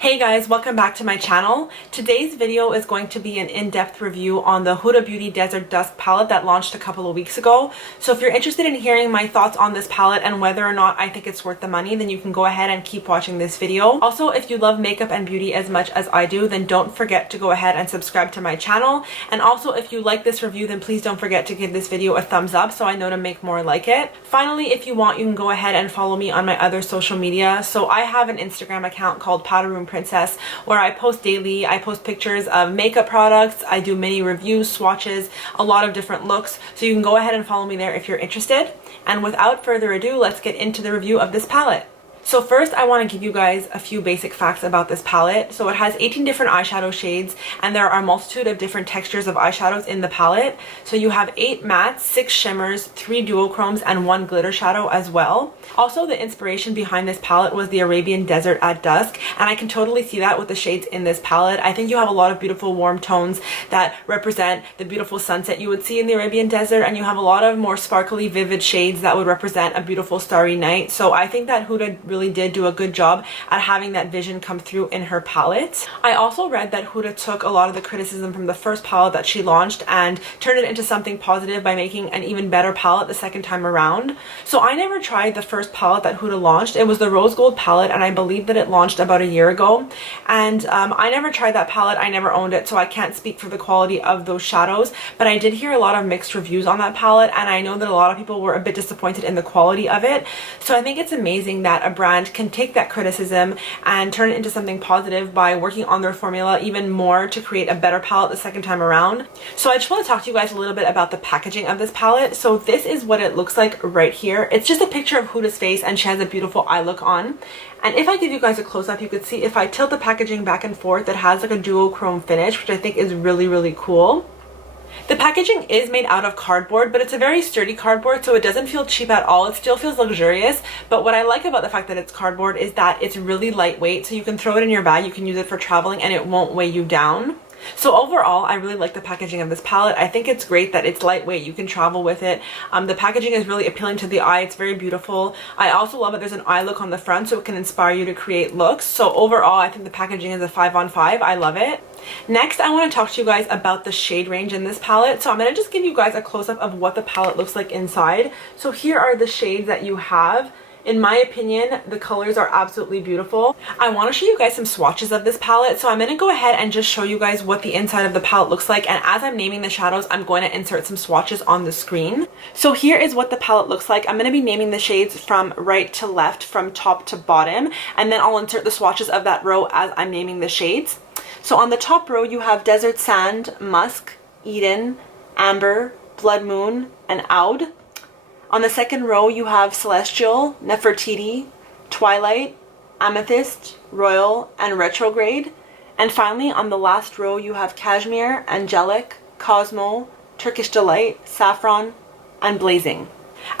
Hey guys, welcome back to my channel. Today's video is going to be an in-depth review on the Huda Beauty Desert Dusk palette that launched a couple of weeks ago. So if you're interested in hearing my thoughts on this palette and whether or not I think it's worth the money, then you can go ahead and keep watching this video. Also, if you love makeup and beauty as much as I do, then don't forget to go ahead and subscribe to my channel. And also, if you like this review, then please don't forget to give this video a thumbs up so I know to make more like it. Finally, if you want, you can go ahead and follow me on my other social media. So I have an Instagram account called Powder Room Princess, where I post daily. I post pictures of makeup products, I do mini reviews, swatches, a lot of different looks, so you can go ahead and follow me there if you're interested. And without further ado, let's get into the review of this palette. So first, I want to give you guys a few basic facts about this palette. So it has 18 different eyeshadow shades, and there are a multitude of different textures of eyeshadows in the palette. So you have 8 mattes, 6 shimmers, 3 duochromes, and 1 glitter shadow as well. Also, the inspiration behind this palette was the Arabian Desert at Dusk, and I can totally see that with the shades in this palette. I think you have a lot of beautiful warm tones that represent the beautiful sunset you would see in the Arabian Desert, and you have a lot of more sparkly, vivid shades that would represent a beautiful starry night. So I think that Huda really did do a good job at having that vision come through in her palette. I also read that Huda took a lot of the criticism from the first palette that she launched and turned it into something positive by making an even better palette the second time around. So I never tried the first palette that Huda launched. It was the rose gold palette, and I believe that it launched about a year ago. And I never tried that palette. I never owned it, so I can't speak for the quality of those shadows, but I did hear a lot of mixed reviews on that palette, and I know that a lot of people were a bit disappointed in the quality of it. So I think it's amazing that a brand can take that criticism and turn it into something positive by working on their formula even more to create a better palette the second time around. So I just want to talk to you guys a little bit about the packaging of this palette. So this is what it looks like right here. It's just a picture of Huda's face, and she has a beautiful eye look on. And if I give you guys a close-up, you could see if I tilt the packaging back and forth, it has like a duochrome finish, which I think is really cool. The packaging is made out of cardboard, but it's a very sturdy cardboard, so it doesn't feel cheap at all. It still feels luxurious, but what I like about the fact that it's cardboard is that it's really lightweight, so you can throw it in your bag, you can use it for traveling, and it won't weigh you down. So overall, I really like the packaging of this palette. I think it's great that it's lightweight, you can travel with it. The packaging is really appealing to the eye, it's very beautiful. I also love that there's an eye look on the front, so it can inspire you to create looks. So overall, I think the packaging is a 5 on 5. I love it. Next, I want to talk to you guys about the shade range in this palette. So I'm going to just give you guys a close-up of what the palette looks like inside. So here are the shades that you have. In my opinion, the colors are absolutely beautiful. I want to show you guys some swatches of this palette, so I'm going to go ahead and just show you guys what the inside of the palette looks like, and as I'm naming the shadows, I'm going to insert some swatches on the screen. So here is what the palette looks like. I'm going to be naming the shades from right to left, from top to bottom, and then I'll insert the swatches of that row as I'm naming the shades. So on the top row, you have Desert Sand, Musk, Eden, Amber, Blood Moon, and Oud. On the second row, you have Celestial, Nefertiti, Twilight, Amethyst, Royal, and Retrograde. And finally, on the last row, you have Cashmere, Angelic, Cosmo, Turkish Delight, Saffron, and Blazing.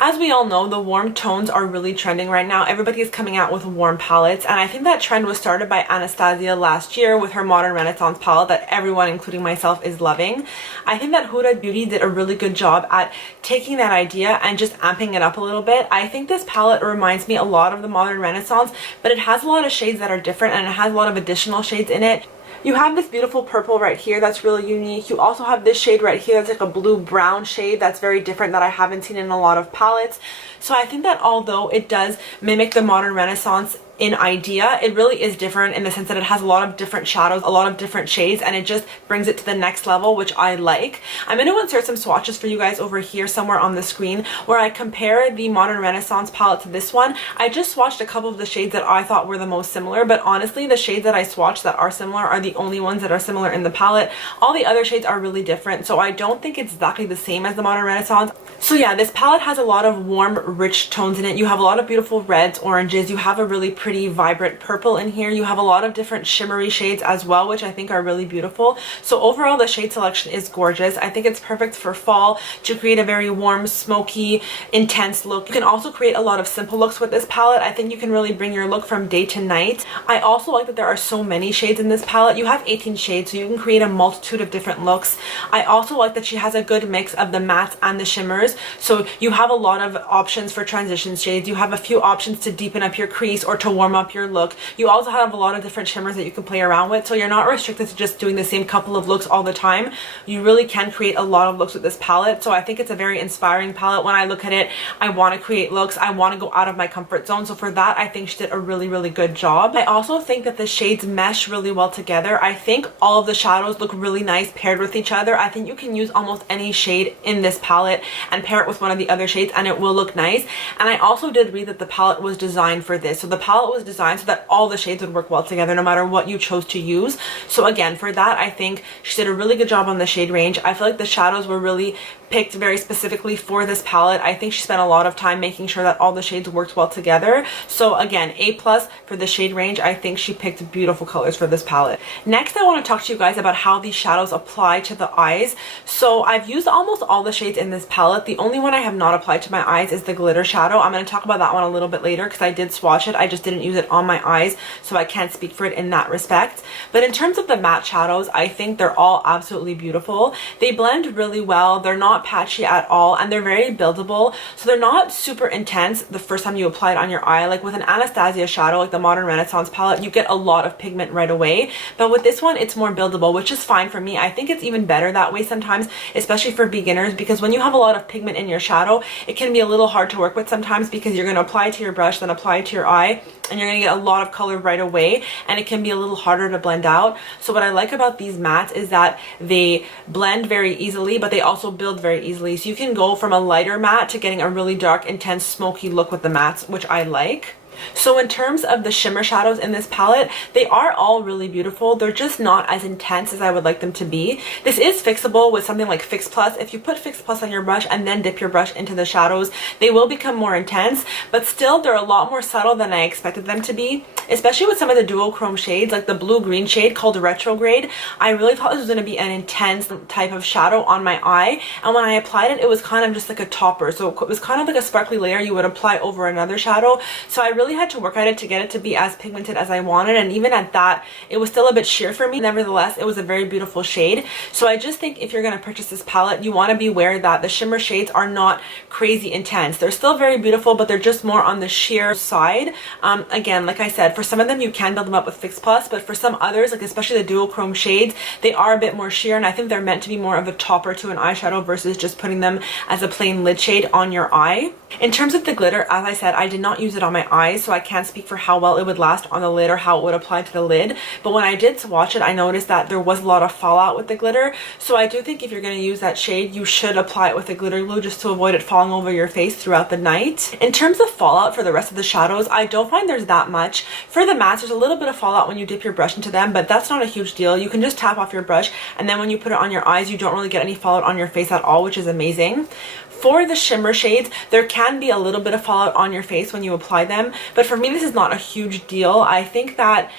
As we all know, the warm tones are really trending right now. Everybody is coming out with warm palettes, and I think that trend was started by Anastasia last year with her Modern Renaissance palette that everyone, including myself, is loving. I think that Huda Beauty did a really good job at taking that idea and just amping it up a little bit. I think this palette reminds me a lot of the Modern Renaissance, but it has a lot of shades that are different, and it has a lot of additional shades in it. You have this beautiful purple right here that's really unique. You also have this shade right here that's like a blue-brown shade that's very different that I haven't seen in a lot of palettes. So I think that although it does mimic the Modern Renaissance in idea, it really is different in the sense that it has a lot of different shadows, a lot of different shades, and it just brings it to the next level, which I like. I'm going to insert some swatches for you guys over here somewhere on the screen where I compare the Modern Renaissance palette to this one. I just swatched a couple of the shades that I thought were the most similar, but honestly, the shades that I swatched that are similar are the only ones that are similar in the palette. All the other shades are really different, so I don't think it's exactly the same as the Modern Renaissance. So yeah, this palette has a lot of warm, rich tones in it. You have a lot of beautiful reds, oranges, you have a really pretty vibrant purple in here. You have a lot of different shimmery shades as well, which I think are really beautiful. So overall, the shade selection is gorgeous. I think it's perfect for fall to create a very warm, smoky, intense look. You can also create a lot of simple looks with this palette. I think you can really bring your look from day to night. I also like that there are so many shades in this palette. You have 18 shades, so you can create a multitude of different looks. I also like that she has a good mix of the mattes and the shimmers, so you have a lot of options for transition shades. You have a few options to deepen up your crease or to warm up your look. You also have a lot of different shimmers that you can play around with, so you're not restricted to just doing the same couple of looks all the time. You really can create a lot of looks with this palette, so I think it's a very inspiring palette. When I look at it, I want to create looks. I want to go out of my comfort zone, so for that, I think she did a really good job. I also think that the shades mesh really well together. I think all of the shadows look really nice paired with each other. I think you can use almost any shade in this palette and pair it with one of the other shades and it will look nice. And I also did read that the palette was designed for this. So the palette was designed so that all the shades would work well together no matter what you chose to use. So again, for that, I think she did a really good job on the shade range. I feel like the shadows were really picked very specifically for this palette. I think she spent a lot of time making sure that all the shades worked well together. So again, A+ for the shade range. I think she picked beautiful colors for this palette. Next, I want to talk to you guys about how these shadows apply to the eyes. So I've used almost all the shades in this palette. The only one I have not applied to my eyes is the glitter shadow. I'm going to talk about that one a little bit later because I did swatch it. I just didn't use it on my eyes, so I can't speak for it in that respect. But in terms of the matte shadows, I think they're all absolutely beautiful. They blend really well. They're not patchy at all, and they're very buildable. So they're not super intense the first time you apply it on your eye. Like with an Anastasia shadow, like the Modern Renaissance palette, you get a lot of pigment right away. But with this one, it's more buildable, which is fine for me. I think it's even better that way sometimes, especially for beginners, because when you have a lot of pigment in your shadow, it can be a little hard to work with sometimes because you're going to apply it to your brush, then apply it to your eye, and you're going to get a lot of color right away, and it can be a little harder to blend out. So what I like about these mattes is that they blend very easily, but they also build very easily. So you can go from a lighter matte to getting a really dark, intense, smoky look with the mattes, which I like. So in terms of the shimmer shadows in this palette, they are all really beautiful. They're just not as intense as I would like them to be. This is fixable with something like Fix Plus. If you put Fix Plus on your brush and then dip your brush into the shadows, they will become more intense, but still they're a lot more subtle than I expected them to be, especially with some of the duochrome shades, like the blue-green shade called Retrograde. I really thought this was going to be an intense type of shadow on my eye, and when I applied it, it was kind of just like a topper. So it was kind of like a sparkly layer you would apply over another shadow. So I really had to work at it to get it to be as pigmented as I wanted, and even at that, it was still a bit sheer for me. Nevertheless, it was a very beautiful shade. So I just think if you're going to purchase this palette, you want to be aware that the shimmer shades are not crazy intense. They're still very beautiful, but they're just more on the sheer side. Again, like I said, for some of them you can build them up with Fix Plus, but for some others, like especially the duochrome shades, they are a bit more sheer, and I think they're meant to be more of a topper to an eyeshadow versus just putting them as a plain lid shade on your eye. In terms of the glitter, as I said, I did not use it on my eyes, so I can't speak for how well it would last on the lid or how it would apply to the lid. But when I did swatch it, I noticed that there was a lot of fallout with the glitter. So I do think if you're going to use that shade, you should apply it with a glitter glue just to avoid it falling over your face throughout the night. In terms of fallout for the rest of the shadows, I don't find there's that much. For the mattes, there's a little bit of fallout when you dip your brush into them, but that's not a huge deal. You can just tap off your brush, and then when you put it on your eyes, you don't really get any fallout on your face at all, which is amazing. For the shimmer shades, there can be a little bit of fallout on your face when you apply them, but for me this is not a huge deal. I think that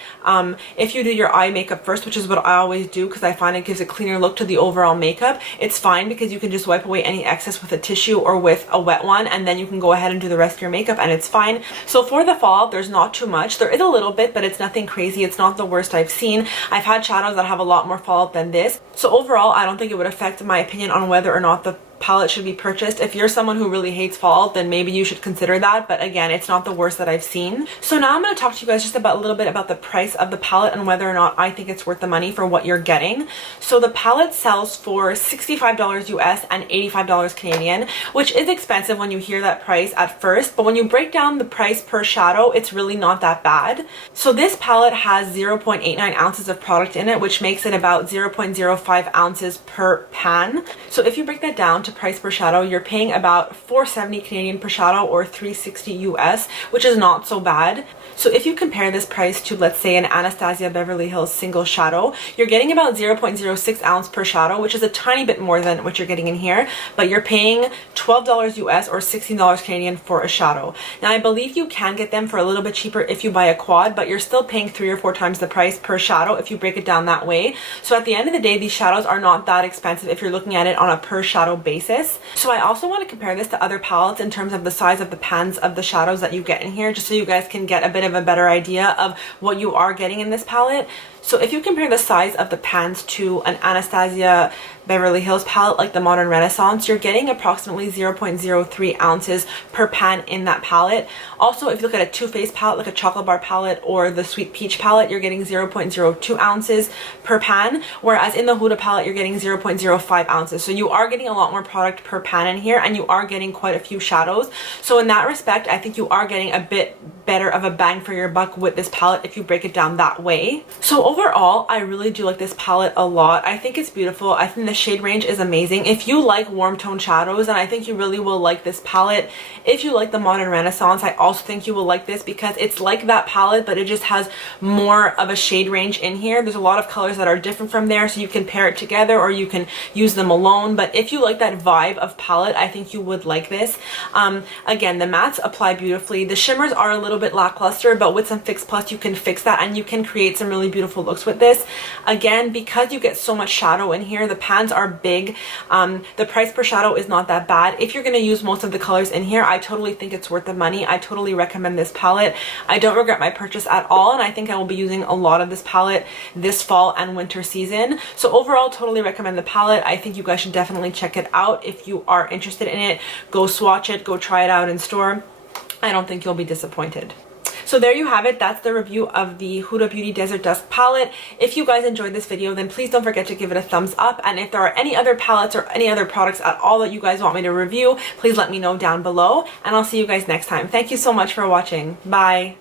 if you do your eye makeup first, which is what I always do because I find it gives a cleaner look to the overall makeup, it's fine because you can just wipe away any excess with a tissue or with a wet one, and then you can go ahead and do the rest of your makeup and it's fine. So for the fallout, there's not too much. There is a little bit, but it's nothing crazy. It's not the worst I've seen. I've had shadows that have a lot more fallout than this. So overall, I don't think it would affect my opinion on whether or not the palette should be purchased. If you're someone who really hates fallout, then maybe you should consider that, but again, it's not the worst that I've seen. So now I'm going to talk to you guys just about a little bit about the price of the palette and whether or not I think it's worth the money for what you're getting. So the palette sells for $65 US and $85 Canadian, which is expensive when you hear that price at first, but when you break down the price per shadow, it's really not that bad. So this palette has 0.89 ounces of product in it, which makes it about 0.05 ounces per pan. So if you break that down to price per shadow, you're paying about $4.70 Canadian per shadow or $3.60 US, which is not so bad. So if you compare this price to, let's say, an Anastasia Beverly Hills single shadow, you're getting about 0.06 ounce per shadow, which is a tiny bit more than what you're getting in here, but you're paying $12 US or $16 Canadian for a shadow. Now I believe you can get them for a little bit cheaper if you buy a quad, but you're still paying 3 or 4 times the price per shadow if you break it down that way. So at the end of the day, these shadows are not that expensive if you're looking at it on a per shadow basis. So I also want to compare this to other palettes in terms of the size of the pans of the shadows that you get in here, just so you guys can get a bit of a better idea of what you are getting in this palette. So if you compare the size of the pans to an Anastasia Beverly Hills palette like the Modern Renaissance, you're getting approximately 0.03 ounces per pan in that palette. Also, if you look at a Too Faced palette like a Chocolate Bar palette or the Sweet Peach palette, you're getting 0.02 ounces per pan, whereas in the Huda palette you're getting 0.05 ounces. So you are getting a lot more product per pan in here, and you are getting quite a few shadows. So in that respect, I think you are getting a bit better of a bang for your buck with this palette if you break it down that way. So overall, I really do like this palette a lot. I think it's beautiful. I think the shade range is amazing. If you like warm tone shadows, then I think you really will like this palette. If you like the Modern Renaissance, I also think you will like this because it's like that palette, but it just has more of a shade range in here. There's a lot of colors that are different from there, so you can pair it together or you can use them alone. But if you like that vibe of palette, I think you would like this. Again, the mattes apply beautifully. The shimmers are a little bit lackluster, but with some Fix Plus you can fix that and you can create some really beautiful looks with this. Again, because you get so much shadow in here, the pans are big. The price per shadow is not that bad. If you're going to use most of the colors in here, I totally think it's worth the money. I totally recommend this palette. I don't regret my purchase at all, and I think I will be using a lot of this palette this fall and winter season. So overall, totally recommend the palette. I think you guys should definitely check it out. If you are interested in it, go swatch it, go try it out in store. I don't think you'll be disappointed. So there you have it. That's the review of the Huda Beauty Desert Dusk palette. If you guys enjoyed this video, then please don't forget to give it a thumbs up. And if there are any other palettes or any other products at all that you guys want me to review, please let me know down below. And I'll see you guys next time. Thank you so much for watching. Bye.